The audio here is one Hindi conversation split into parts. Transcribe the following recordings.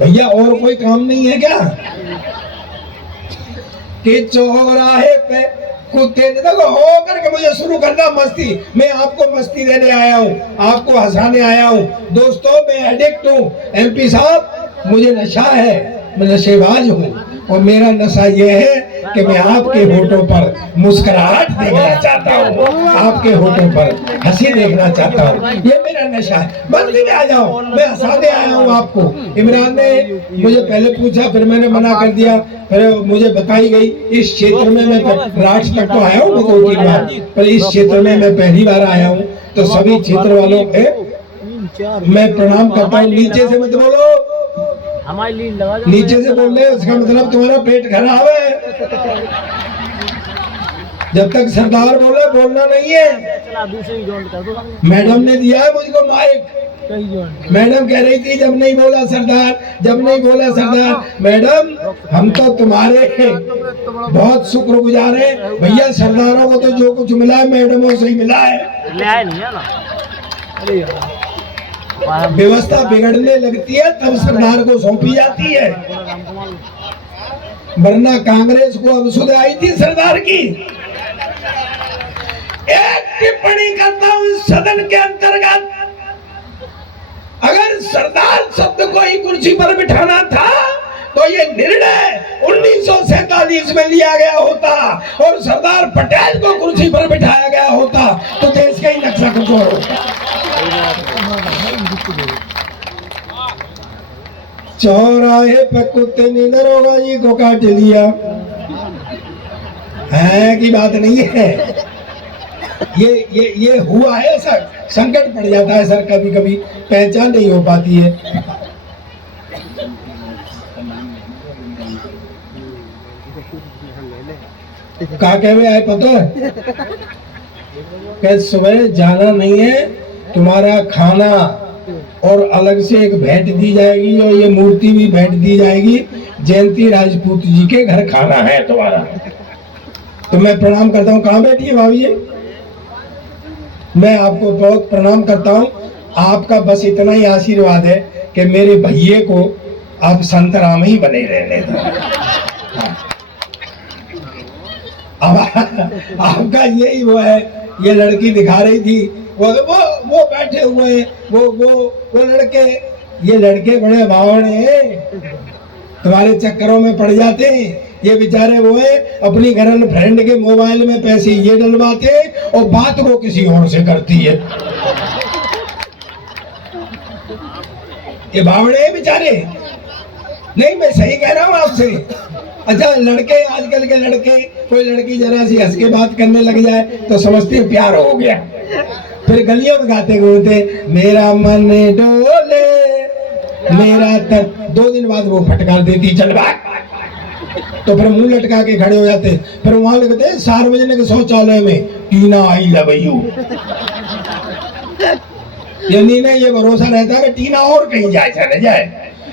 भैया और कोई काम नहीं है क्या कि चौराहे पे कुत्ते ने देखो हो करके मुझे शुरू करना मस्ती। मैं आपको मस्ती देने आया हूँ, आपको हंसाने आया हूँ। दोस्तों मैं एडिक्ट हूँ। एमपी साहब मुझे नशा है, मैं नशेबाज हूँ और मेरा नशा ये है कि मैं आपके होठों पर मुस्कुराहट देखना चाहता हूँ, आपके होठों पर हंसी देखना चाहता हूँ। ये मेरा नशा है। बंदी में आ जाओ, मैं हंसाने आया हूँ आपको। इमरान ने मुझे पहले पूछा, फिर मैंने मना कर दिया, फिर मुझे बताई गई इस क्षेत्र में मैं राज तक तो आया हूँ मैं 2-3 बार, पर इस क्षेत्र में मैं पहली बार आया हूँ। तो सभी क्षेत्र वालों के मैं प्रणाम करता हूँ। नीचे से मत बोलो, नीचे से बोल रहे उसका मतलब तुम्हारा पेट खराब है। जब तक सरदार बोले बोलना नहीं है। मैडम ने दिया है मुझको माइक। मैडम कह रही थी जब नहीं बोला सरदार, जब नहीं बोला सरदार। मैडम हम तो तुम्हारे बहुत शुक्रगुजार हैं भैया। सरदारों को तो जो कुछ मिला है मैडमों से ही मिला है। व्यवस्था बिगड़ने लगती है तब सरदार को सौंपी जाती है, वरना कांग्रेस को अब सुध आई थी सरदार की। एक टिप्पणी करता हूं इस सदन के अंतर्गत, अगर सरदार शब्द को ही कुर्सी पर बिठाना था तो ये निर्णय 1947 में लिया गया होता और सरदार पटेल को कुर्सी पर बिठाया गया होता तो देश का ही नक्शा कुछ और होता। चौराहे पे कुत्ते ने दरोगा जी को काट लिया है की बात नहीं है। ये हुआ है सर, संकट पड़ जाता है सर, कभी कभी पहचान नहीं हो पाती है। क्या कह रहे आए पता है कि सुबह जाना नहीं है, तुम्हारा खाना और अलग से एक भेंट दी जाएगी और ये मूर्ति भी भेंट दी जाएगी। जयंती राजपूत जी के घर खाना है तुम्हारा। तो मैं प्रणाम करता हूँ। कहाँ बैठी है भाभी जी? मैं आपको बहुत प्रणाम करता हूँ। आपका बस इतना ही आशीर्वाद है कि मेरे भैये को आप संत राम ही बने रहने दो। आपका यही वो है। ये लड़की दिखा रही थी, वो बैठे हुए हैं, वो लड़के, ये लड़के बड़े बावड़े हैं, तुम्हारे चक्करों में पड़ जाते हैं। ये बेचारे वो है अपनी गर्लफ्रेंड के मोबाइल में पैसे ये डलवाते और बात वो किसी और से करती है। ये बावड़े हैं बेचारे। नहीं मैं सही कह रहा हूँ आपसे। अच्छा लड़के, आजकल के लड़के, कोई लड़की जरा सी हंस के बात करने लग जाए तो समझते प्यार हो गया, फिर गलियों में गाते घूमते मेरा मन डोले मेरा तन। 2 दिन बाद वो फटकार देती चल भाग, तो फिर मुंह लटका के खड़े हो जाते। फिर वहां लगते सार्वजनिक शौचालय में टीना आई लव यू। यानी ना ये भरोसा रहता है कि टीना और कहीं जाए चले जाए,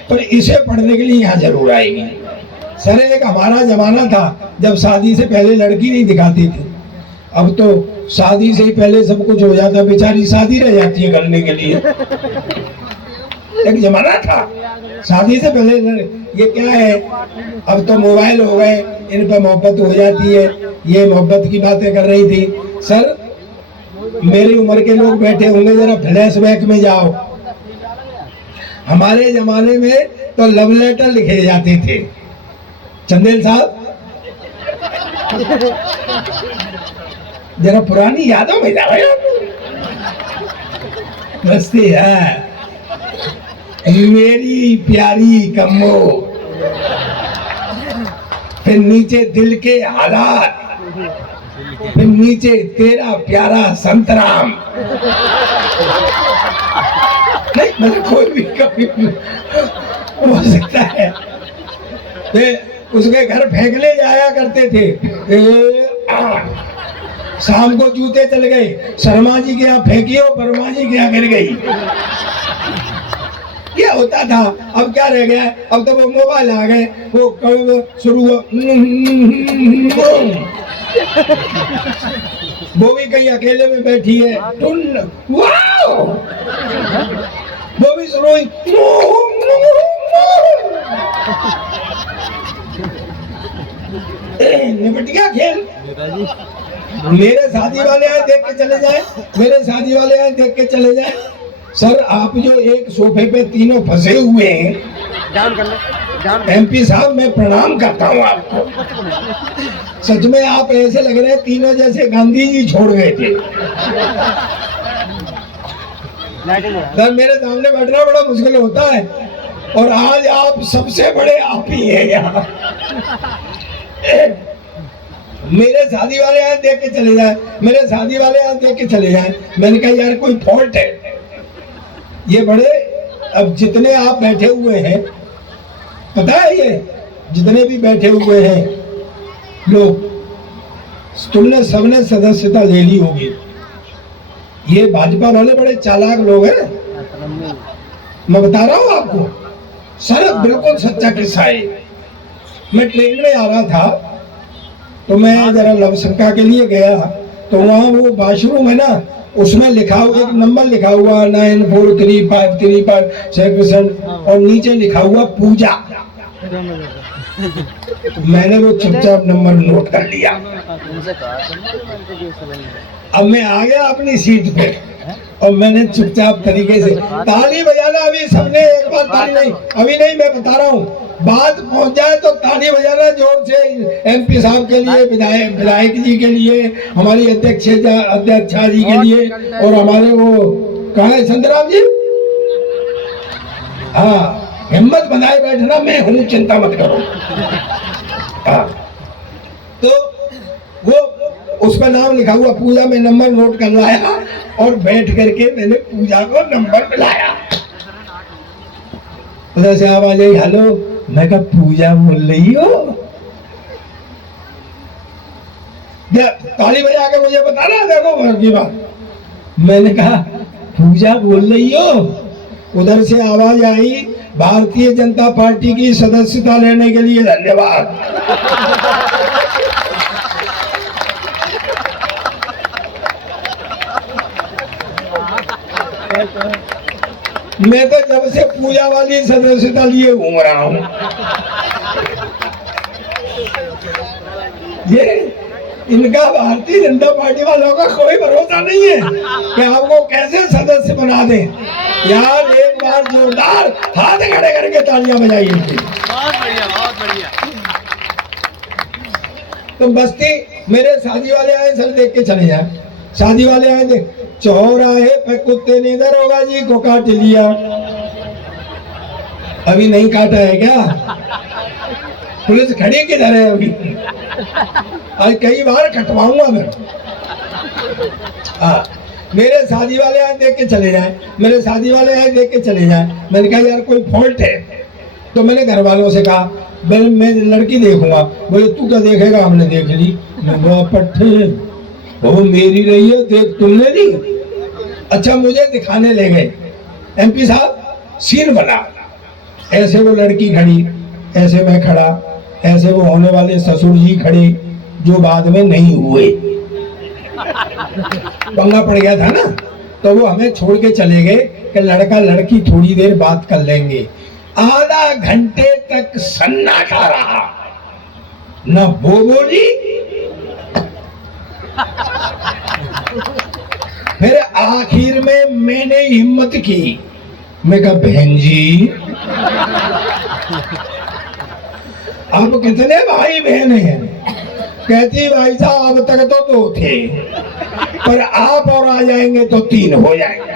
पर इसे पढ़ने के लिए यहाँ जरूर आएगी। सर एक हमारा जमाना था जब शादी से पहले लड़की नहीं दिखाती थी, अब तो शादी से ही पहले सब कुछ हो जाता, बेचारी शादी रह जाती है करने के लिए। एक जमाना था शादी से पहले। ये क्या है, अब तो मोबाइल हो गए, इन पर मोहब्बत हो जाती है। ये मोहब्बत की बातें कर रही थी। सर मेरी उम्र के लोग बैठे होंगे, जरा फ्लैशबैक में जाओ। हमारे जमाने में तो लव लेटर लिखे जाते थे। चंदेल साहब जरा पुरानी यादों में जाओ। मस्ती है मेरी प्यारी कम्मो, फिर नीचे दिल के हालात, फिर नीचे तेरा प्यारा संतराम। नहीं मतलब कोई भी कभी हो सकता है। उसके घर फेंकने जाया करते थे। शाम को जूते चल गए, शर्मा जी के यहाँ फेंकी और वर्मा जी के यहाँ गिर गई। क्या होता था, अब क्या रह गया? अब तो वो मोबाइल आ गए, वो कब शुरू हुआ। वो भी कहीं अकेले में बैठी है, वो भी शुरू हुई। निपट गया खेल। मेरे शादी वाले आए देख के चले जाए, मेरे शादी वाले आए देख के चले जाए। सर आप जो एक सोफे पे तीनों फंसे हुए हैं, MP साहब मैं प्रणाम करता हूँ आपको। सच में आप ऐसे लग रहे हैं तीनों जैसे गांधी जी छोड़ गए थे। सर मेरे सामने बैठना बड़ा मुश्किल होता है, और आज आप सबसे बड़े आप ही हैं यहाँ। मेरे शादी वाले आए देख के चले जाए, मेरे शादी वाले आए देख के चले जाए। मैंने कहा यार कोई फॉल्ट है ये बड़े। अब जितने आप बैठे हुए हैं, पता है ये जितने भी बैठे हुए हैं लोग, तुमने सबने सदस्यता ले ली होगी। ये भाजपा वाले बड़े चालाक लोग हैं, मैं बता रहा हूँ आपको। सर बिल्कुल सच्चा किस्सा है। मैं ट्रेन में आ रहा था तो मैं जरा लवशंका के लिए गया, तो वहाँ वो वॉशरूम है ना, उसमें लिखा हुआ एक नंबर लिखा हुआ 943535 और नीचे लिखा हुआ पूजा। मैंने वो चुपचाप नंबर नोट कर लिया। अब मैं आ गया अपनी सीट पे और मैंने चुपचाप तरीके से ताली बजाना। अभी सबने एक बार ताली नहीं, अभी नहीं, मैं बता रहा हूँ, बात पहुंच जाए तो ताली बजाना जोर से। MP साहब के लिए, विधायक जी के लिए, हमारी अध्यक्षा जी के लिए, और हमारे वो कहाँ है संतराम जी, हाँ हिम्मत बनाए बैठना, मैं हूँ, चिंता मत करो। हाँ तो वो उस पर नाम लिखा हुआ पूजा में नंबर नोट करवाया और बैठ करके मैंने पूजा को नंबर मिलाया। उधर से आवाज आई हेलो, मैं कहा पूजा बोल रही हो? ताली बजा के मुझे बताना, देखो घर की बात। मैंने कहा पूजा बोल रही हो? उधर से आवाज आई भारतीय जनता पार्टी की सदस्यता लेने के लिए धन्यवाद। मैं तो जब से पूजा वाली सदस्यता लिए घूम रहा हूँ। ये इनका भारतीय जनता पार्टी वालों का कोई भरोसा नहीं है कि आपको कैसे सदस्य बना दें। यार एक बार जोरदार हाथ खड़े करके तालियां बजाइए। बहुत बढ़िया, बहुत बढ़िया। तो बस्ती मेरे शादी वाले आए, सर देख के चले जाए। शादी वाले आए देख, चौराहे पे कुत्ते ने दरोगा जी को काट लिया। अभी नहीं काटा है क्या? पुलिस खड़ी किधर है अभी? आज कई बार कटवाऊंगा मैं। मेरे शादी वाले आए देख के चले जाए, मेरे शादी वाले आए देख के चले जाए। मैंने कहा यार कोई फॉल्ट है? तो मैंने घर वालों से कहा मैं लड़की देखूंगा। बोले तू क्या देखेगा, हमने देख ली। मैं पट्टे वो मेरी रही है, देख तुमने नहीं। अच्छा मुझे दिखाने ले गए। MP साहब सीन बना, ऐसे वो लड़की खड़ी, ऐसे मैं खड़ा, ऐसे वो होने वाले ससुर जी खड़े जो बाद में नहीं हुए। पंगा पड़ गया था ना, तो वो हमें छोड़ के चले गए कि लड़का लड़की थोड़ी देर बात कर लेंगे। आधा घंटे तक सन्नाटा रहा, न वो बोली। फिर आखिर में मैंने हिम्मत की, मैं कहा बहन जी आप कितने भाई बहन हैं? कहती भाई साहब अब तक तो 2 थे, पर आप और आ जाएंगे तो 3 हो जाएंगे।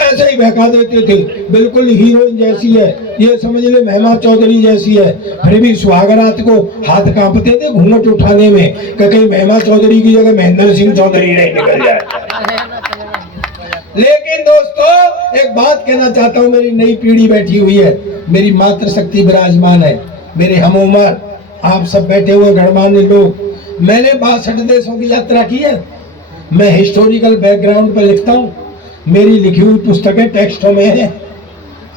ऐसे ही बहका देते थे, बिल्कुल हीरोइन जैसी है, ये समझ ले महिमा चौधरी जैसी है। फिर भी सुहागरात को हाथ कांपते थे घूंघट उठाने में कि कहीं महिमा चौधरी की जगह महेंद्र सिंह चौधरी नहीं निकल जाए। लेकिन दोस्तों एक बात कहना चाहता हूँ, मेरी नई पीढ़ी बैठी हुई है, मेरी मातृशक्ति विराजमान है, मेरे हम उम्र आप सब बैठे हुए गणमान्य लोग। मैंने 62 देशों की यात्रा की है। मैं हिस्टोरिकल बैकग्राउंड पर लिखता हूँ, मेरी लिखी हुई पुस्तकें टेक्स्टों में है।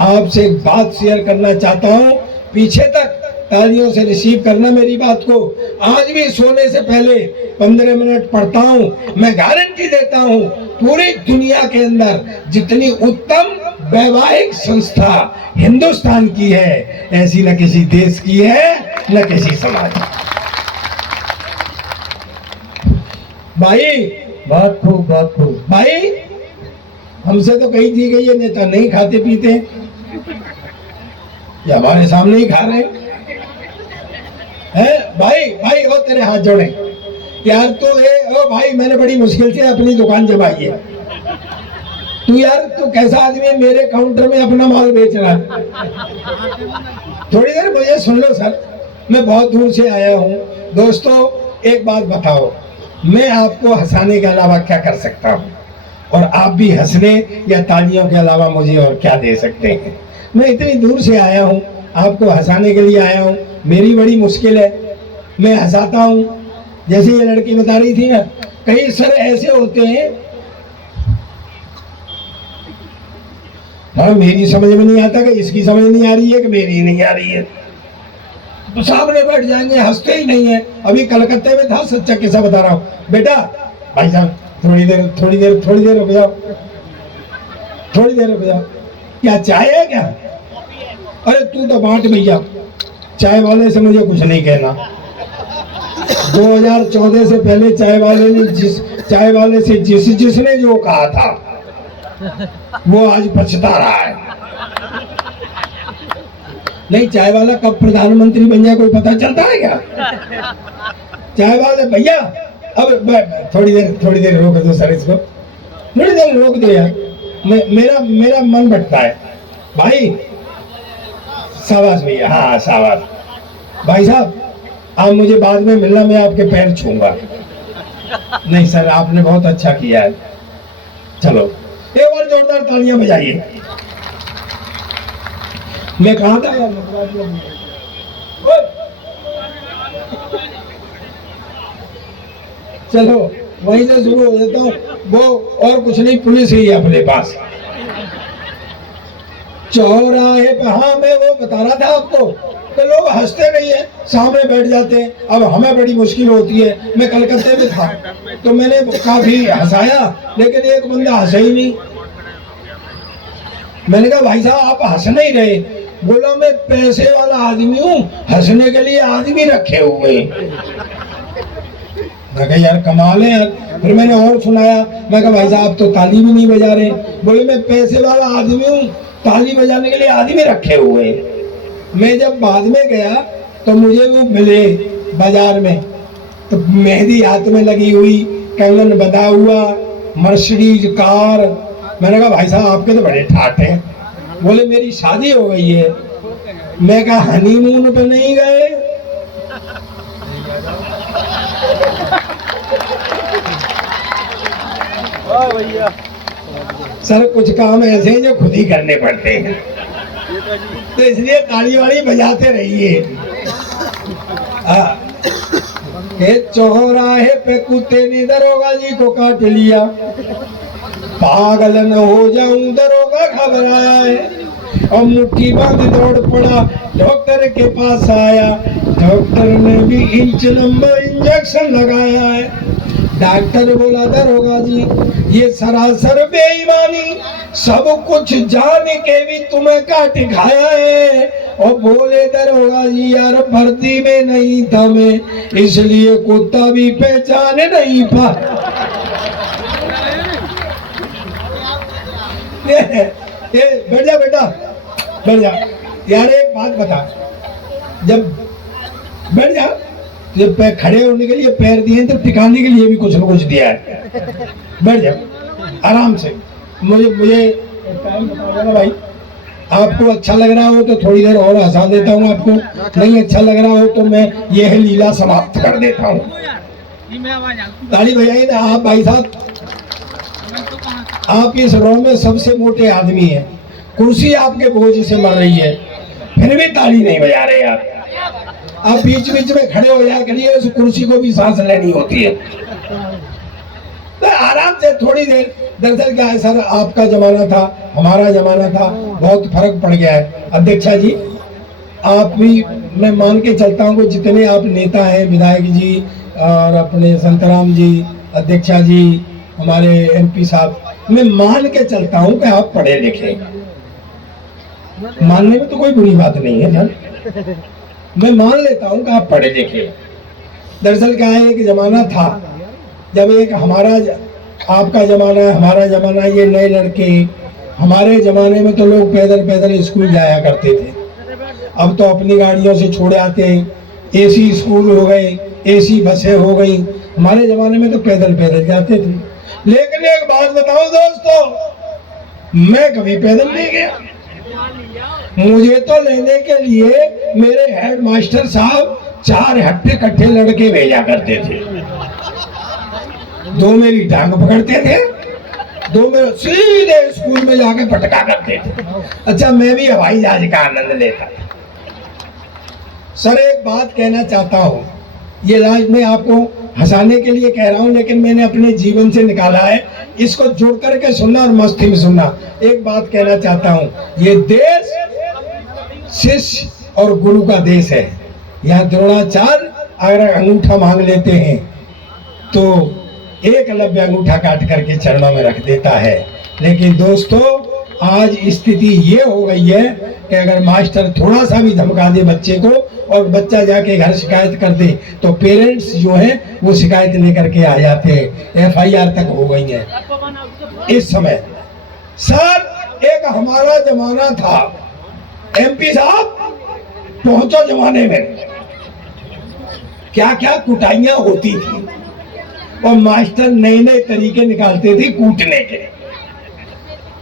आपसे एक बात शेयर करना चाहता हूँ, पीछे तक तालियों से रिसीव करना मेरी बात को। आज भी सोने से पहले 15 मिनट पढ़ता हूँ। मैं गारंटी देता हूँ पूरी दुनिया के अंदर जितनी उत्तम वैवाहिक संस्था हिंदुस्तान की है, ऐसी न किसी देश की है न किसी समाज की। भाई बात खूब भाई, हमसे तो कही थी कि ये नेता नहीं खाते पीते, ये हमारे सामने ही खा रहे हैं। भाई भाई ओ तेरे हाथ जोड़े यार, तो ये ओ भाई, मैंने बड़ी मुश्किल से अपनी दुकान जमाई है, तू यार तू कैसा आदमी है, मेरे काउंटर में अपना माल बेच रहा है। थोड़ी देर मुझे सुन लो सर, मैं बहुत दूर से आया हूँ। दोस्तों एक बात बताओ, मैं आपको हंसाने के अलावा क्या कर सकता हूँ, और आप भी हंसने या तालियों के अलावा मुझे और क्या दे सकते हैं। मैं इतनी दूर से आया हूँ, आपको हंसाने के लिए आया हूँ। मेरी बड़ी मुश्किल है, मैं हंसाता हूँ। जैसे ये लड़की बता रही थी ना, कई सर ऐसे होते हैं, हाँ मेरी समझ में नहीं आता कि इसकी समझ नहीं आ रही है कि मेरी नहीं आ रही है, तो सामने बैठ जाएंगे, हंसते ही नहीं है। अभी कलकत्ते में था, सच्चा किस्सा बता रहा हूँ। बेटा भाई साहब थोड़ी देर रुक जाओ, थोड़ी देर रुक जाओ, क्या चाय है क्या? अरे तू तो बांट भैया, चाय वाले से मुझे कुछ नहीं कहना। 2014 से पहले चाय वाले से जिसने जो कहा था वो आज पछता रहा है। नहीं, चाय वाला कब प्रधानमंत्री बन जाए कोई पता चलता है क्या? चाय वाले भैया, अब थोड़ी देर रोक दो सर, इसको थोड़ी देर रोक दो यार, मेरा मन भटका है। भाई शाबाश भैया, हाँ शाबाश। भाई साहब आप मुझे बाद में मिलना, मैं आपके पैर छूंगा। नहीं सर, आपने बहुत अच्छा किया है। चलो एक बार जोरदार तालियां बजाइए। मैं कहा था यार, चलो वहीं से शुरू हो जाता हूँ। वो और कुछ नहीं, पुलिस ही है अपने पास चौराहे पे। हाँ मैं वो बता रहा था आपको, तो लोग हंसते नहीं है, सामने बैठ जाते हैं। अब हमें बड़ी मुश्किल होती है। मैं कलकत्ते में था तो मैंने काफी हंसाया, लेकिन एक बंदा हंसा ही नहीं। मैंने कहा भाई साहब आप हंस नहीं रहे। बोला मैं पैसे वाला आदमी हूँ, हंसने के लिए आदमी रखे हुए। मैं कहा यार कमाल है यार। फिर मैंने और सुनाया, मैं कहा भाई साहब आप तो ताली भी नहीं बजा रहे। बोले मैं पैसे वाला आदमी हूँ, ताली बजाने के लिए आदमी रखे हुए। मैं जब बाद में गया तो मुझे वो मिले बाजार में, तो मेहंदी हाथ में लगी हुई, कंगन बंधा हुआ, मर्सिडीज कार। मैंने कहा भाई साहब आपके तो बड़े ठाठ हैं। बोले मेरी शादी हो गई है। मैं कहा हनीमून पे नहीं गए? सर कुछ काम ऐसे हैं जो खुद ही करने पड़ते हैं, तो इसलिए ताली वाली बजाते रहिए। चौराहे पे कुत्ते ने दरोगा जी को काट लिया, पागल न हो जाऊं दरोगा घबराया है, और मुट्ठी बांध दौड़ पड़ा डॉक्टर के पास आया। डॉक्टर ने भी इंच नंबर इंजेक्शन लगाया है। डॉक्टर बोला दरोगा जी ये सरासर बेईमानी, सब कुछ जान के भी तुम्हें काट खाया है। और बोले दरोगा जी यार भर्ती में नहीं था मैं, इसलिए कुत्ता भी पहचान नहीं पा। बैठ जा बेटा, बैठ जा यार। एक बात बता, जब बैठ जा, जब खड़े होने के लिए पैर दिए तो टिकाने के लिए भी कुछ न कुछ दिया है। बैठ जा आराम से। मुझे टाइम बता देना भाई। आपको अच्छा लग रहा हो तो थोड़ी देर और हंसा देता हूँ, आपको नहीं अच्छा लग रहा हो तो मैं यह लीला समाप्त कर देता हूँ। ताली बजाइए ना आप भाई साहब। आप इस रो में सबसे मोटे आदमी हैं, कुर्सी आपके बोझ से मर रही है, फिर भी ताली नहीं बजा रहे आप। आप बीच बीच में खड़े हो जाया करिए, उस कुर्सी को भी सांस लेनी होती है। तो आराम से थोड़ी देर। दरअसल क्या है सर, आपका जमाना था, हमारा जमाना था, बहुत फर्क पड़ गया है। अध्यक्षा जी आप भी, मैं मान के चलता हूँ कि जितने आप नेता हैं, विधायक जी और अपने संतराम जी, अध्यक्षा जी, हमारे MP साहब, मैं मान के चलता हूँ कि आप पढ़े लिखे, मानने में तो कोई बुरी बात नहीं है सर, मैं मान लेता हूँ कि आप पढ़े लिखे। दरअसल क्या है, एक जमाना था जब एक हमारा आपका जमाना हमारा जमाना, ये नए लड़के, हमारे जमाने में तो लोग पैदल पैदल स्कूल जाया करते थे। अब तो अपनी गाड़ियों से छोड़ आते हैं, एसी स्कूल हो गए, एसी बसें हो गई। हमारे जमाने में तो पैदल पैदल जाते थे। लेकिन एक बात बताओ दोस्तों, मैं कभी पैदल नहीं गया। मुझे तो लेने के लिए मेरे हेड मास्टर साहब 4 हट्टे कट्ठे लड़के भेजा करते थे। 2 मेरी टांग पकड़ते थे, 2 मेरे सीधे स्कूल में जाके पटका करते थे। अच्छा, मैं भी हवाई जहाज का आनंद लेता था। सर एक बात कहना चाहता हूँ, ये राज मैं आपको हंसाने के लिए कह रहा हूँ, लेकिन मैंने अपने जीवन से निकाला है। इसको जोड़ करके सुनना और मस्ती में सुनना। एक बात कहना चाहता हूँ, ये देश शिष्य और गुरु का देश है। यहाँ द्रोणाचार्य अगर अंगूठा मांग लेते हैं तो एकलव्य अंगूठा काट करके चरणों में रख देता है। लेकिन दोस्तों, आज स्थिति ये हो गई है कि अगर मास्टर थोड़ा सा भी धमका दे बच्चे को और बच्चा जाके घर शिकायत कर दे तो पेरेंट्स जो है वो शिकायत लेकर के आ जाते हैं। FIR तक हो गई है इस समय। सर एक हमारा जमाना था, MP साहब पहुंचो जमाने में क्या क्या कुटाइयां होती थी, और मास्टर नए नए तरीके निकालते थे कूटने के,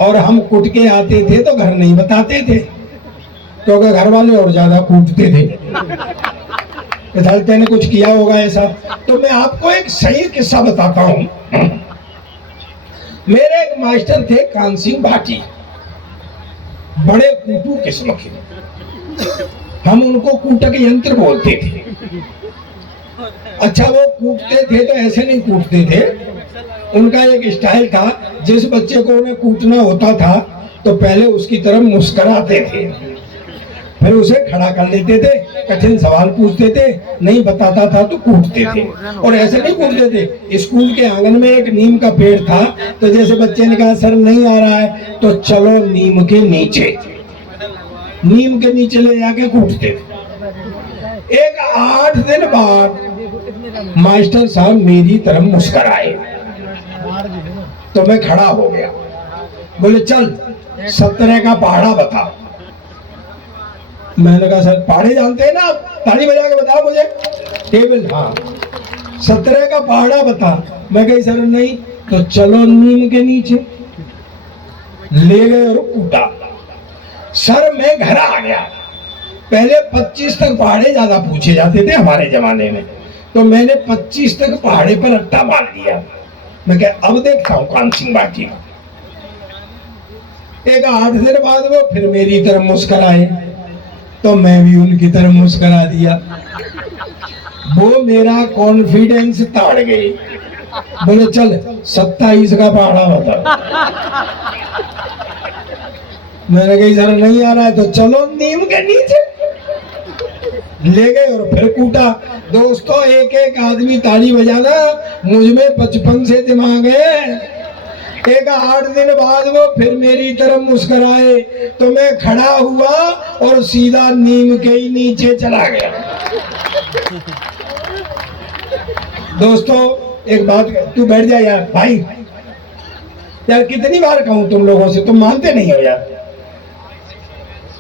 और हम कूट के आते थे तो घर नहीं बताते थे, क्योंकि घर वाले और ज्यादा कूटते थे। ने कुछ किया होगा ऐसा। तो मैं आपको एक सही किस्सा बताता हूँ। मेरे एक मास्टर थे कान सिंह भाटी, बड़े कूटू किस्म के, हम उनको कूटक यंत्र बोलते थे। अच्छा, वो कूटते थे तो ऐसे नहीं कूटते थे, उनका एक स्टाइल था। जिस बच्चे को उन्हें कूटना होता था तो पहले उसकी तरफ मुस्कुराते थे, फिर उसे खड़ा कर लेते थे, कठिन सवाल पूछते थे, नहीं बताता था तो कूटते थे। और ऐसे नहीं कूटते थे, स्कूल के आंगन में एक नीम का पेड़ था, तो जैसे बच्चे ने कहा सर नहीं आ रहा है तो चलो नीम के नीचे, नीम के नीचे ले जाके कूटते थे। एक 8 दिन बाद मास्टर साहब मेरी तरफ मुस्कुराए तो मैं खड़ा हो गया। बोले चल 17 का पहाड़ा बता। मैंने कहा सर पहाड़े जानते हैं ना आप, ताली बजा के बताओ मुझे। टेबल, हाँ 17 का पहाड़ा बता। मैं कही सर नहीं, तो चलो नीम के नीचे। ले गए और कूटा। सर मैं घर आ गया। पहले 25 तक पहाड़े ज्यादा पूछे जाते थे हमारे जमाने में, तो मैंने 25 तक पहाड़े पर अट्टा मार दिया। मैं कहा अब देखता हूँ कान सिंह बाटी। एक 8 दिन बाद वो फिर मेरी तरफ मुस्कुराए तो मैं भी उनकी तरफ मुस्कुरा दिया। वो मेरा कॉन्फिडेंस ताड़ गए। बोले चल 27 का पहाड़ा बता। मैंने कही सर नहीं आ रहा है तो चलो नीम के नीचे। ले गए और फिर कूटा। दोस्तों एक एक आदमी ताली बजाना, मुझ में 55 से दिमाग है। एक 8 दिन बाद वो फिर मेरी तरफ मुस्कुराए तो मैं खड़ा हुआ और सीधा नीम के ही नीचे चला गया। दोस्तों एक बात, तू बैठ जा यार भाई, यार कितनी बार कहूं तुम लोगों से, तुम मानते नहीं हो यार।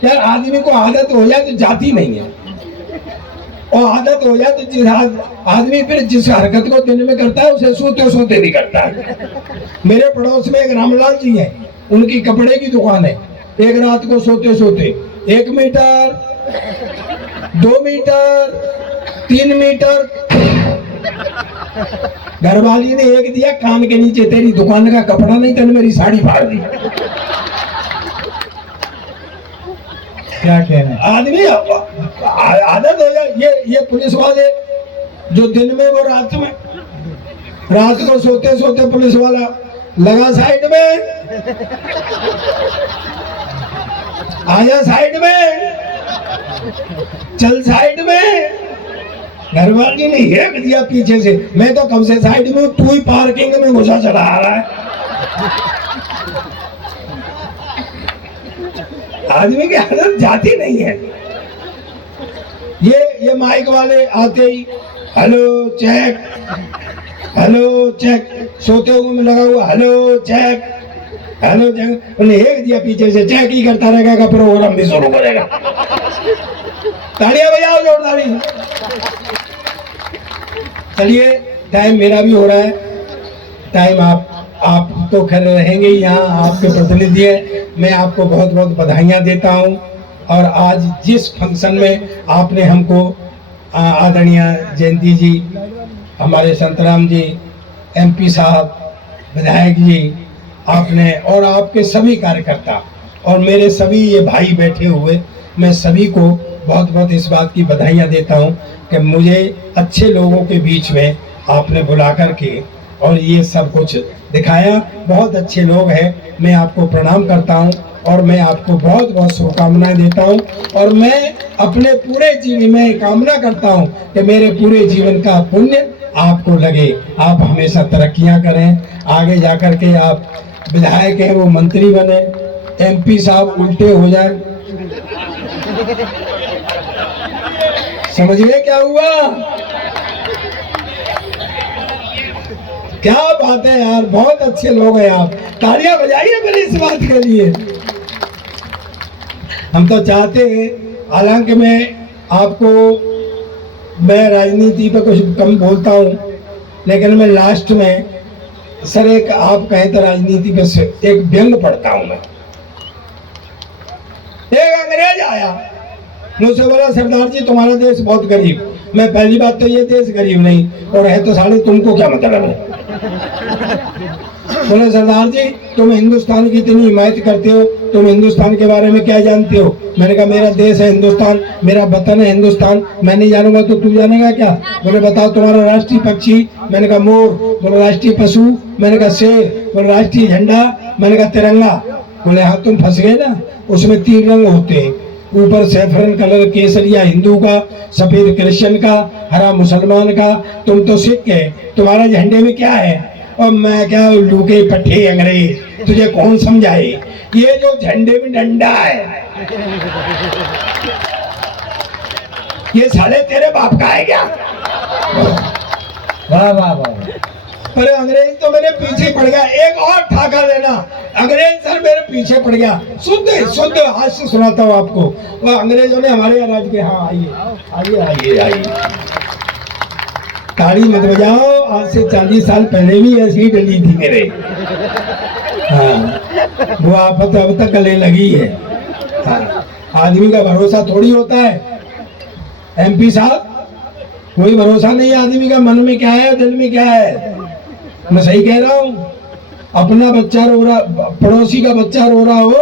यार आदमी को आदत हो जाए तो जाती नहीं है, और आदत हो जाए तो जिस आदमी फिर जिस हरकत को दिन में करता है उसे सोते सोते भी करता है। मेरे पड़ोस में एक रामलाल जी है, उनकी कपड़े की दुकान है। एक रात को सोते सोते 1 मीटर, 2 मीटर, 3 मीटर, घरवाली ने एक दिया कान के नीचे, तेरी दुकान का कपड़ा नहीं तेने मेरी साड़ी फाड़ दी। क्या कहना है? आदमी आदत हो जाए। ये पुलिस वाले जो दिन में वो रात को सोते सोते पुलिस वाला लगा साइड में, आया साइड में, चल साइड में। घरवाली ने हेक दिया पीछे से, मैं तो कब से साइड में हूं, तू ही पार्किंग में घुसा चला आ रहा है। आदमी की हालत जाती नहीं है। ये माइक वाले आते ही हेलो चेक, हेलो चेक, सोते हुए में लगा हुआ हेलो चेक, हेलो चेक, उन्हें एक दिया पीछे से चेक ही करता रहेगा, प्रोग्राम भी शुरू करेगा। तालियां बजाओ जोरदारी। चलिए टाइम मेरा भी हो रहा है, टाइम आप तो खैर रहेंगे ही यहाँ, आपके प्रतिनिधि है। मैं आपको बहुत बहुत बधाइयाँ देता हूँ। और आज जिस फंक्शन में आपने हमको आदरणीय जयंती जी, हमारे संतराम जी, एमपी साहब, विधायक जी, आपने और आपके सभी कार्यकर्ता और मेरे सभी ये भाई बैठे हुए, मैं सभी को बहुत बहुत इस बात की बधाइयाँ देता हूँ कि मुझे अच्छे लोगों के बीच में आपने बुला करके और ये सब कुछ दिखाया। बहुत अच्छे लोग हैं, मैं आपको प्रणाम करता हूँ और मैं आपको बहुत बहुत शुभकामनाएं देता हूँ। और मैं अपने पूरे जीवन में कामना करता हूँ कि मेरे पूरे जीवन का पुण्य आपको लगे, आप हमेशा तरक्कियाँ करें, आगे जाकर के आप विधायक हैं वो मंत्री बने, एमपी साहब उल्टे हो जाए। समझिए क्या हुआ? क्या बात है यार, बहुत अच्छे लोग हैं आप, तालियां बजाइए मेरी इस बात के लिए। हम तो चाहते हैं, हालांकि मैं राजनीति पे कुछ कम बोलता हूँ, लेकिन मैं लास्ट में सर एक आप कहें तो राजनीति पे से एक व्यंग पढ़ता हूँ मैं। एक अंग्रेज आया, मुझसे बोला सरदार जी तुम्हारा देश बहुत गरीब। मैं पहली बात तो ये देश गरीब नहीं, और है तो साले तुमको क्या मतलब है। बोले सरदार जी तुम हिंदुस्तान की इतनी हिमायत करते हो, तुम हिंदुस्तान के बारे में क्या जानते हो? मैंने कहा मेरा देश है हिंदुस्तान, मेरा वतन है हिंदुस्तान, मैं नहीं जानूंगा तो तू जानेगा क्या? बोले बताओ तुम्हारा राष्ट्रीय पक्षी? मैंने कहा मोर। बोले राष्ट्रीय पशु? मैंने कहा शेर। बोले राष्ट्रीय झंडा? मैंने कहा तिरंगा। बोले हाँ तुम फंस गए ना, उसमें 3 रंग होते हैं, ऊपर सैफरन कलर केसरिया हिंदू का, सफेद क्रिश्चियन का, हरा मुसलमान का, तुम तो सिख है, तुम्हारा झंडे में क्या है? और मैं क्या लूके पट्टे अंग्रेज, तुझे कौन समझाए? ये जो झंडे में डंडा है ये साले तेरे बाप का है क्या? वाह वाह वाह। अरे अंग्रेज तो मेरे पीछे पड़ गया, एक और ठाका लेना, अंग्रेज सर मेरे पीछे पड़ गया। शुद्ध हास्य सुनाता हूँ आपको। वह अंग्रेजों ने हमारे यहाँ राज किया। हाँ आइए आइए आइए आइए, ताली मत बजाओ, आज से 40 साल पहले भी ऐसी डली थी मेरे। हाँ वो आफत अब तक गले लगी है। हाँ आदमी का भरोसा थोड़ी होता है एमपी साहब, कोई भरोसा नहीं आदमी का, मन में क्या है दिल में क्या है। मैं सही कह रहा हूँ? अपना बच्चा रो रहा, पड़ोसी का बच्चा रो रहा हो,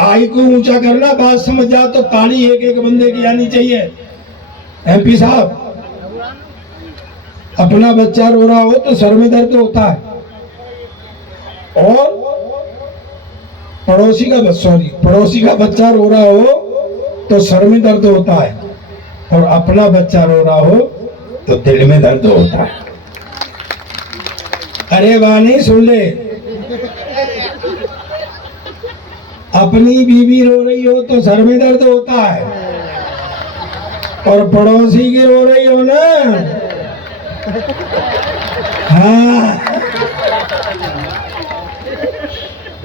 आई को ऊंचा करना, बात समझ जाओ तो ताली एक एक बंदे की आनी चाहिए। एमपी साहब अपना बच्चा रो रहा हो तो सर में दर्द होता है, और पड़ोसी का बच्चा रो रहा हो तो सर में दर्द होता है, और अपना बच्चा रो रहा हो तो दिल में दर्द होता है। अरे वाह नहीं सुन ले, अपनी बीवी रो रही हो तो सर में दर्द होता है, और पड़ोसी की रो रही हो ना, हाँ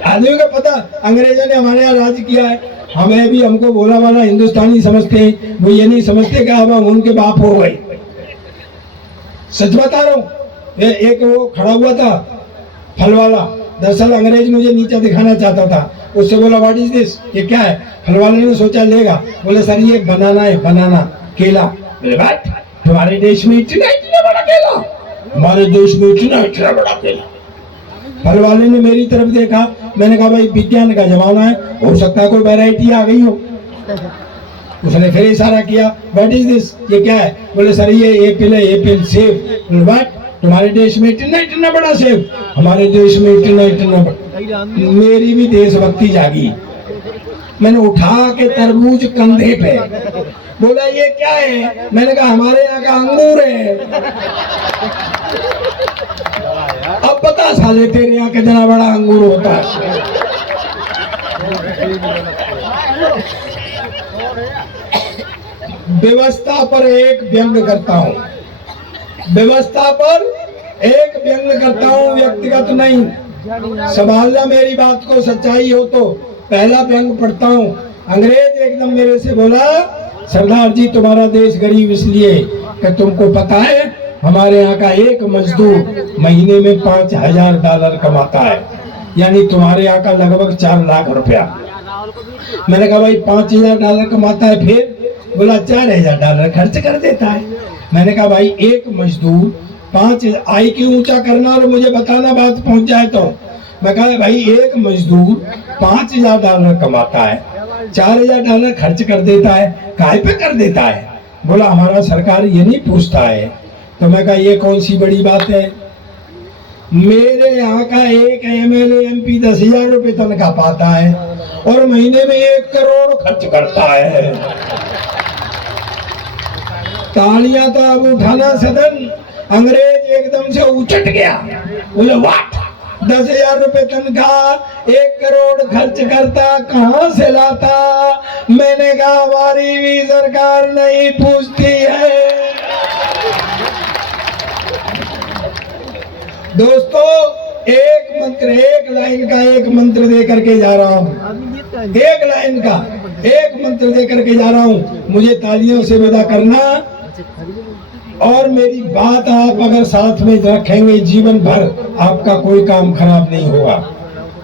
आदमी को पता अंग्रेजों ने हमारे यहाँ राज किया है, हमें भी हमको बोला वाला हिंदुस्तानी समझते हैं, वो ये नहीं समझते कि अब हम उनके बाप हो गए। सच बता रहा हूँ, एक वो खड़ा हुआ था फल वाला, दरअसल अंग्रेज मुझे नीचे दिखाना चाहता था, उससे बोला व्हाट इज दिस, ये क्या है? फल वाले ने सोचा लेगा, बोले सर ये बनाना है, बनाना केला। बोले व्हाट, तुम्हारे देश में इतना बड़ा केला? हमारे देश में इतना बड़ा केला। फल वाले ने मेरी तरफ देखा, मैंने कहा भाई विज्ञान का जमाना है, हो सकता है कोई वैरायटी आ गई हो। उसने फिर इशारा किया, व्हाट इज दिस, ये क्या है? बोले सर ये एप्पल है, एप्पल। सेब? व्हाट, तुम्हारे देश में इतना बड़ा सेब? हमारे देश में इतना बड़ा। मेरी भी देशभक्ति जागी, मैंने उठा के तरबूज कंधे पे, बोला ये क्या है? मैंने कहा हमारे यहाँ का अंगूर है। अब बता साले तेरे यहाँ कितना बड़ा अंगूर होता है। व्यवस्था पर एक व्यंग करता हूँ, व्यवस्था पर एक व्यंग करता हूँ, व्यक्तिगत नहीं। संभालना मेरी बात को, सच्चाई हो तो। पहला व्यंग पढ़ता हूँ। अंग्रेज एकदम मेरे से बोला, सरदार जी तुम्हारा देश गरीब इसलिए कि तुमको पता है हमारे यहाँ का एक मजदूर महीने में $5,000 कमाता है, यानी तुम्हारे यहाँ का लगभग 4 लाख रुपया। मैंने कहा भाई $5,000 कमाता है, फिर बोला $4,000 खर्च कर देता है। मैंने कहा भाई एक मजदूर 5 IQ ऊंचा करना और मुझे बताना बात पहुंच जाए तो। मैं कहा भाई एक मजदूर $5,000 कमाता है, $4,000 खर्च कर देता है, काहे पे कर देता है? बोला हमारा सरकार ये नहीं पूछता है। तो मैं कहा ये कौन सी बड़ी बात है? मेरे यहाँ का एक MLA MP 10,000 रुपए तनख्वाह पाता है और महीने में 1 करोड़ खर्च करता है। तालियां तो अब उठाना सदन। अंग्रेज एकदम से उचट गया, बोले वाट, 10,000 रुपए तनख्वाह, 1 करोड़ खर्च करता, कहां से लाता? मैंने कहा हमारी भी सरकार नहीं पूछती है। दोस्तों एक मंत्र, एक लाइन का एक मंत्र दे करके जा रहा हूँ, एक लाइन का एक मंत्र दे करके जा रहा हूँ। मुझे तालियों से विदा करना और मेरी बात आप अगर साथ में रखेंगे जीवन भर आपका कोई काम खराब नहीं होगा।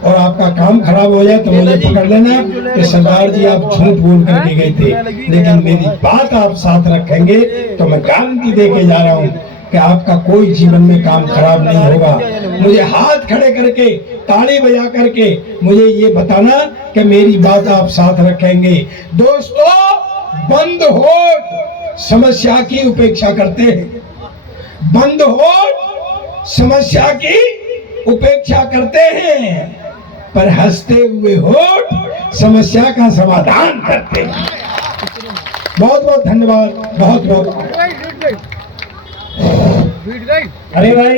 और आपका काम खराब हो जाए तो मुझे पकड़ लेना कि सरदार जी आप झूठ बोल करके गए थे, लेकिन मेरी बात आप साथ रखेंगे तो मैं गारंटी दे के जा रहा हूँ कि आपका कोई जीवन में काम खराब नहीं होगा। मुझे हाथ खड़े करके ताली बजा करके मुझे ये बताना कि मेरी बात आप साथ रखेंगे। दोस्तों बंद होठ समस्या की उपेक्षा करते हैं, बंद होठ समस्या की उपेक्षा करते हैं, पर हंसते हुए होठ समस्या का समाधान करते हैं। बहुत बहुत धन्यवाद, बहुत बहुत। अरे भाई